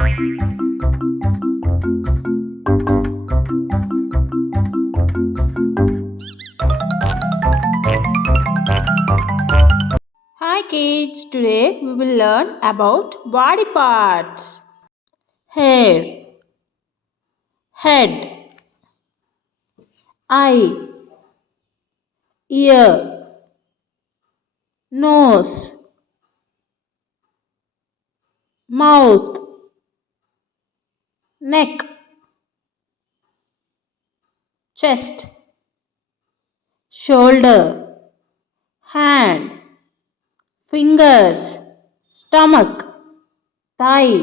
Hi kids, today we will learn about body parts. Hair, head, eye, ear, nose, mouth, neck, chest, shoulder, hand, fingers, stomach, thigh,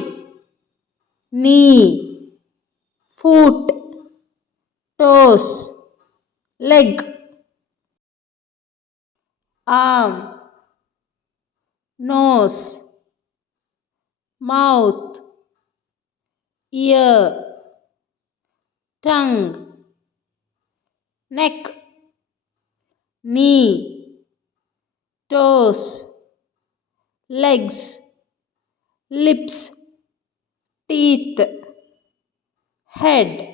knee, foot, toes, leg, arm, nose, mouth, ear, tongue, neck, knee, toes, legs, lips, teeth, head,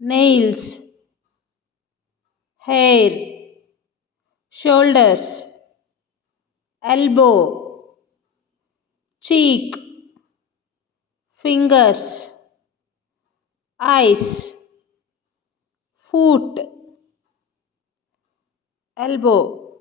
nails, hair, shoulders, elbow, cheek, fingers, eyes, foot, elbow.